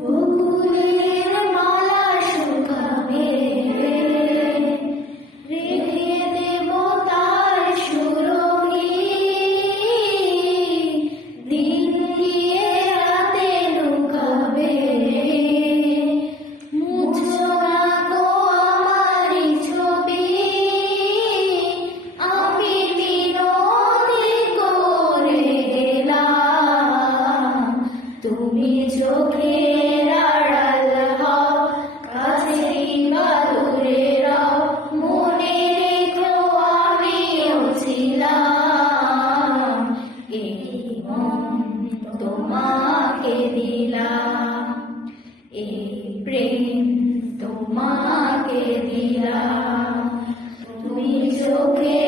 বকুলের মালা শুকাবে, রেখে দেব তার সুরভি, দিন গিয়ে রাতে লুকাবে। মুছো না গো আমারই ছবি, আমি বিনতি করে গেলাম। তুমি চোখের আড়াল হও, কাছে কিংবা দূরে রও, মনে রেখো আমিও ছিলাম। এই মন তোমাকে দিলাম, এই প্রেম তোমাকে দিলাম। তুমি চোখে